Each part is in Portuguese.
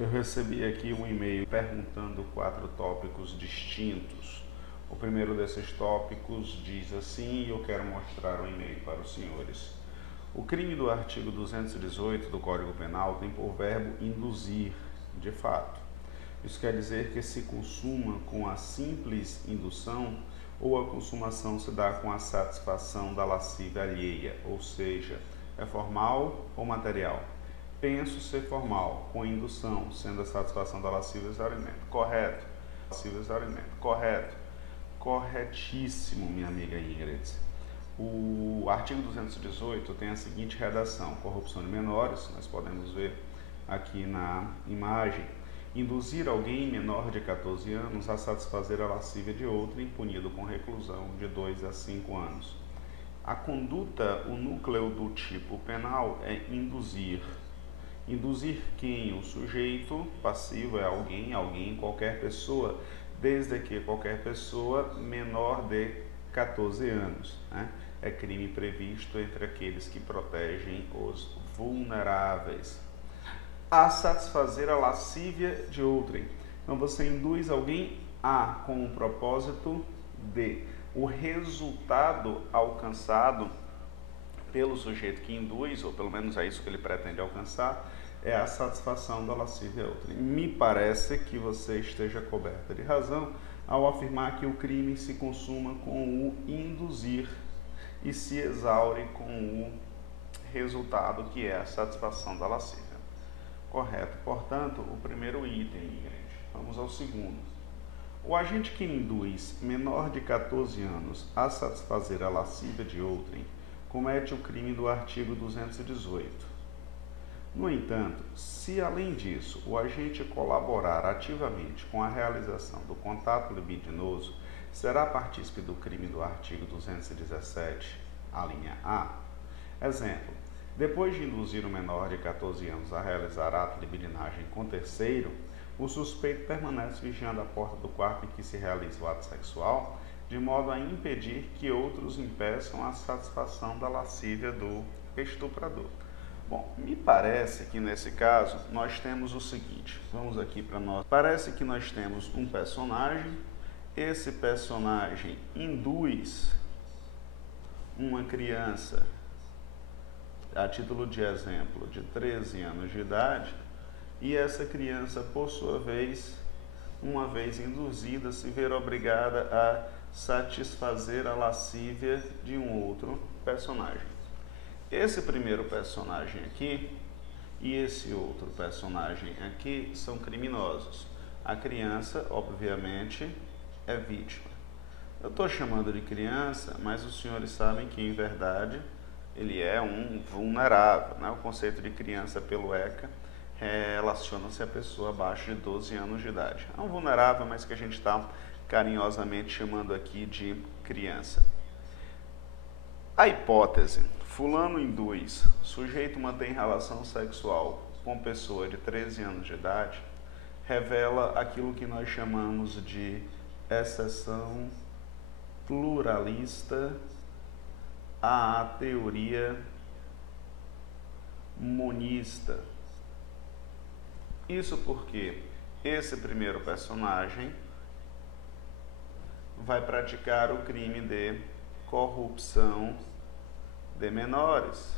Eu recebi aqui um e-mail perguntando 4 tópicos distintos. O primeiro desses tópicos diz assim, e eu quero mostrar o e-mail para os senhores. O crime do artigo 218 do Código Penal tem por verbo induzir, de fato. Isso quer dizer que se consuma com a simples indução ou a consumação se dá com a satisfação da lascívia alheia, ou seja, é formal ou material. Penso ser formal, com indução, sendo a satisfação da lascívia exaurimento. Correto. Lascívia exaurimento. Correto. Corretíssimo, minha amiga Ingrid. O artigo 218 tem a seguinte redação: corrupção de menores, nós podemos ver aqui na imagem. Induzir alguém menor de 14 anos a satisfazer a lascívia de outro, punido com reclusão de 2 a 5 anos. A conduta, o núcleo do tipo penal é induzir. Induzir quem? O sujeito passivo é alguém, qualquer pessoa, desde que qualquer pessoa menor de 14 anos. Né? É crime previsto entre aqueles que protegem os vulneráveis. A satisfazer a lascívia de outrem. Então você induz alguém a com o propósito de. O resultado alcançado pelo sujeito que induz, ou pelo menos é isso que ele pretende alcançar, é a satisfação da lascívia outrem. Me parece que você esteja coberta de razão ao afirmar que o crime se consuma com o induzir e se exaure com o resultado, que é a satisfação da lascívia. Correto. Portanto, o primeiro item, Ingrid. Vamos ao segundo. O agente que induz menor de 14 anos a satisfazer a lascívia de outrem comete o crime do artigo 218. No entanto, se além disso o agente colaborar ativamente com a realização do contato libidinoso, será partícipe do crime do artigo 217, a linha A. Exemplo: depois de induzir o menor de 14 anos a realizar ato de libidinagem com terceiro, o suspeito permanece vigiando a porta do quarto em que se realiza o ato sexual, de modo a impedir que outros impeçam a satisfação da lascívia do estuprador. Bom, me parece que nesse caso nós temos o seguinte, vamos aqui para nós. Parece que nós temos um personagem, esse personagem induz uma criança, a título de exemplo, de 13 anos de idade, e essa criança, por sua vez, uma vez induzida, se ver obrigada a satisfazer a lascívia de um outro personagem. Esse primeiro personagem aqui e esse outro personagem aqui são criminosos. A criança, obviamente, é vítima. Eu estou chamando de criança, mas os senhores sabem que, em verdade, ele é um vulnerável. Né? O conceito de criança pelo ECA relaciona-se a pessoa abaixo de 12 anos de idade. É um vulnerável, mas que a gente está carinhosamente chamando aqui de criança. A hipótese: fulano induz, sujeito mantém relação sexual com pessoa de 13 anos de idade, revela aquilo que nós chamamos de exceção pluralista à teoria monista. Isso porque esse primeiro personagem vai praticar o crime de corrupção de menores.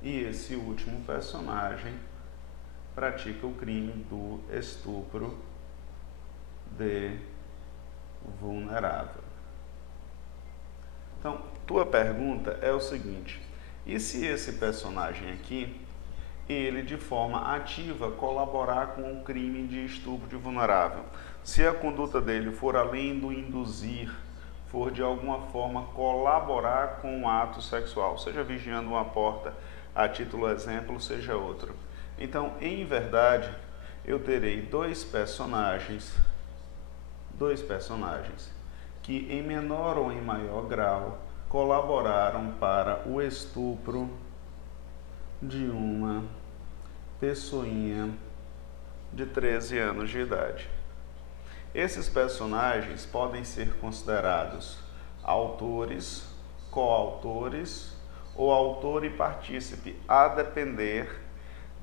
E esse último personagem pratica o crime do estupro de vulnerável. Então, tua pergunta é o seguinte: e se esse personagem aqui, ele de forma ativa colaborar com o crime de estupro de vulnerável? Se a conduta dele for além do induzir, for de alguma forma colaborar com um ato sexual, seja vigiando uma porta, a título exemplo, seja outro. Então, em verdade, eu terei dois personagens que em menor ou em maior grau colaboraram para o estupro de uma pessoinha de 13 anos de idade. Esses personagens podem ser considerados autores, coautores ou autor e partícipe, a depender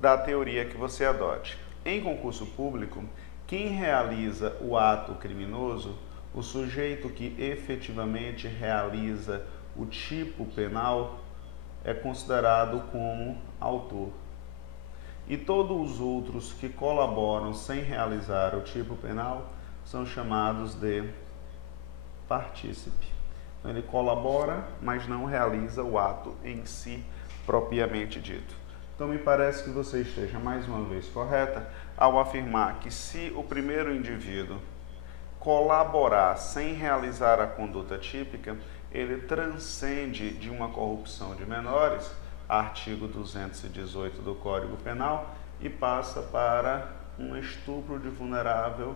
da teoria que você adote. Em concurso público, quem realiza o ato criminoso, o sujeito que efetivamente realiza o tipo penal, é considerado como autor. E todos os outros que colaboram sem realizar o tipo penal são chamados de partícipe. Então, ele colabora, mas não realiza o ato em si, propriamente dito. Então, me parece que você esteja mais uma vez correta ao afirmar que se o primeiro indivíduo colaborar sem realizar a conduta típica, ele transcende de uma corrupção de menores, artigo 218 do Código Penal, e passa para um estupro de vulnerável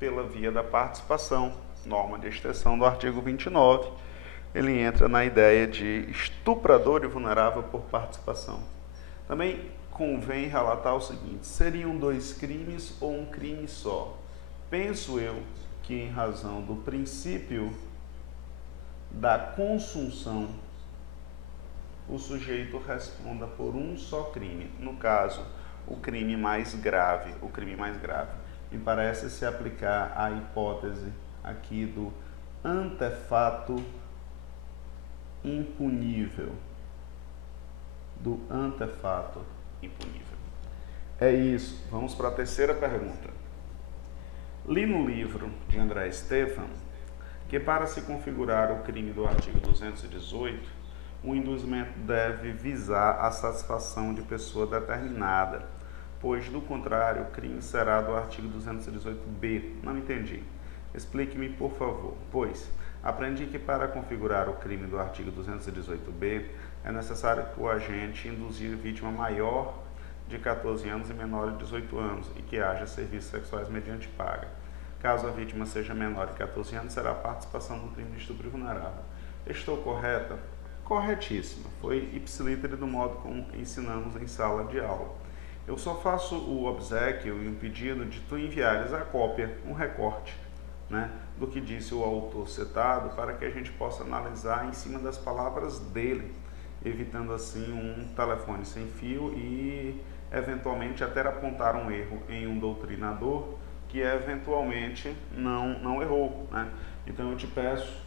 pela via da participação, norma de extensão do artigo 29. Ele entra na ideia de estuprador e vulnerável por participação. Também convém relatar o seguinte: seriam 2 crimes ou um crime só? Penso eu que, em razão do princípio da consunção, o sujeito responda por um só crime. No caso, o crime mais grave. Me parece se aplicar a hipótese aqui do antefato impunível. É isso. Vamos para a terceira pergunta. Li no livro de André Stephan que, para se configurar o crime do artigo 218, o induzimento deve visar a satisfação de pessoa determinada, pois, do contrário, o crime será do artigo 218b. Não entendi. Explique-me, por favor. Pois, aprendi que, para configurar o crime do artigo 218b, é necessário que o agente induzir vítima maior de 14 anos e menor de 18 anos e que haja serviços sexuais mediante paga. Caso a vítima seja menor de 14 anos, será a participação no crime de estupro vulnerável. Estou correta? Corretíssima. Foi ipsiliter do modo como ensinamos em sala de aula. Eu só faço o obséquio e um pedido de tu enviares a cópia, um recorte, do que disse o autor citado, para que a gente possa analisar em cima das palavras dele, evitando assim um telefone sem fio e eventualmente até apontar um erro em um doutrinador que eventualmente não errou. Então eu te peço,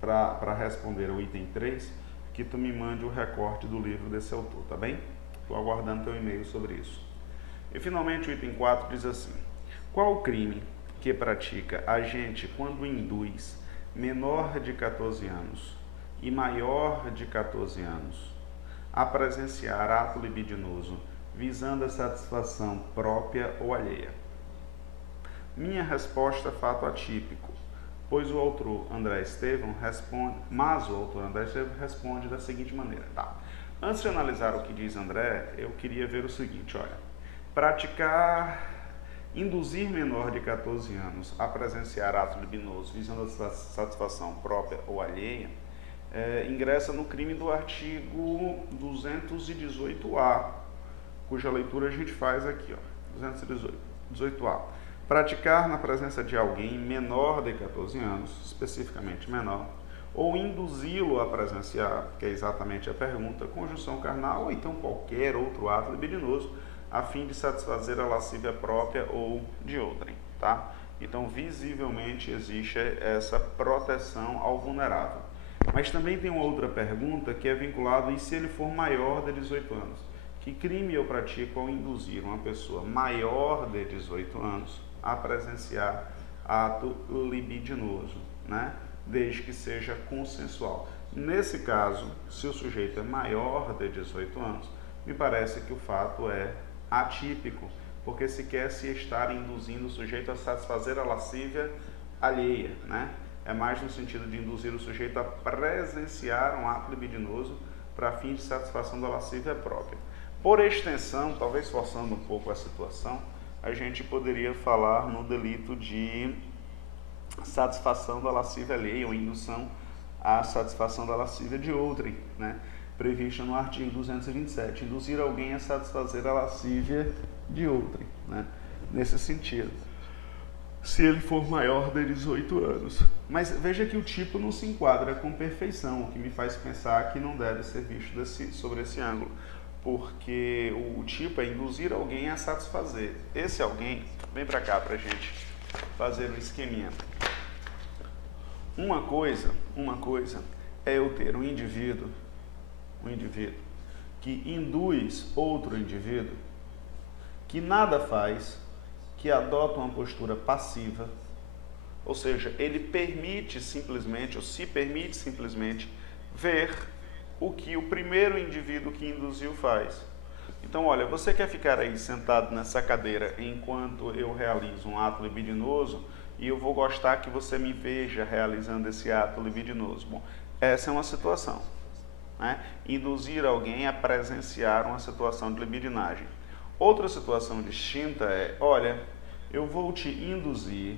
para responder o item 3, que tu me mande o recorte do livro desse autor, tá bem? Estou aguardando teu e-mail sobre isso. E finalmente o item 4 diz assim: qual o crime que pratica agente quando induz menor de 14 anos e maior de 14 anos a presenciar ato libidinoso visando a satisfação própria ou alheia? Minha resposta é fato atípico, pois o autor André Stephan responde da seguinte maneira. Antes de analisar o que diz André, eu queria ver o seguinte: induzir menor de 14 anos a presenciar ato libidinoso visando a satisfação própria ou alheia, ingressa no crime do artigo 218A, cuja leitura a gente faz aqui, 218A. Praticar na presença de alguém menor de 14 anos, especificamente menor, ou induzi-lo a presenciar, que é exatamente a pergunta, conjunção carnal ou então qualquer outro ato libidinoso, a fim de satisfazer a lascívia própria ou de outrem, Então, visivelmente, existe essa proteção ao vulnerável. Mas também tem uma outra pergunta que é vinculada: e se ele for maior de 18 anos? Que crime eu pratico ao induzir uma pessoa maior de 18 anos a presenciar ato libidinoso, desde que seja consensual? Nesse caso, se o sujeito é maior de 18 anos, me parece que o fato é atípico, porque se quer se estar induzindo o sujeito a satisfazer a lascívia alheia, É mais no sentido de induzir o sujeito a presenciar um ato libidinoso para fim de satisfação da lascívia própria. Por extensão, talvez forçando um pouco a situação, a gente poderia falar no delito de satisfação da lascívia alheia ou indução à satisfação da lascívia de outrem, prevista no artigo 227, induzir alguém a satisfazer a lascívia de outrem, nesse sentido, se ele for maior de 18 anos. Mas veja que o tipo não se enquadra com perfeição, o que me faz pensar que não deve ser visto sobre esse ângulo. porque o tipo é induzir alguém a satisfazer. Esse alguém, vem para cá para a gente fazer um esqueminha. Uma coisa é eu ter um indivíduo que induz outro indivíduo, que nada faz, que adota uma postura passiva, ou seja, ele permite simplesmente, ou se permite simplesmente, ver o que o primeiro indivíduo que induziu faz. Então, olha, você quer ficar aí sentado nessa cadeira enquanto eu realizo um ato libidinoso e eu vou gostar que você me veja realizando esse ato libidinoso. Bom, essa é uma situação, né? Induzir alguém a presenciar uma situação de libidinagem. Outra situação distinta é, olha, eu vou te induzir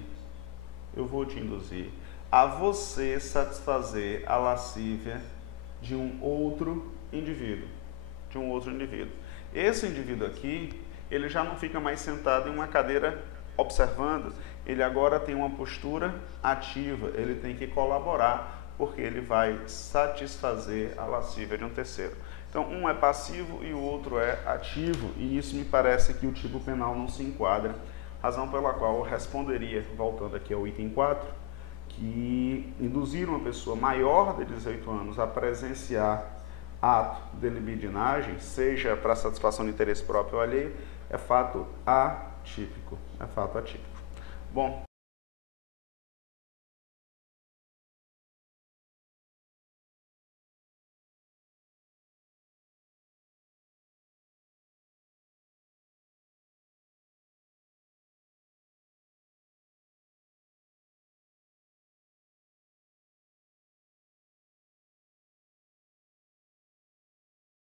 a você satisfazer a lascívia de um outro indivíduo. Esse indivíduo aqui, ele já não fica mais sentado em uma cadeira observando, ele agora tem uma postura ativa, ele tem que colaborar, porque ele vai satisfazer a lascívia de um terceiro. Então, um é passivo e o outro é ativo, e isso me parece que o tipo penal não se enquadra, razão pela qual eu responderia, voltando aqui ao item 4, que induzir uma pessoa maior de 18 anos a presenciar ato de libidinagem, seja para satisfação de interesse próprio ou alheio, é fato atípico. Bom,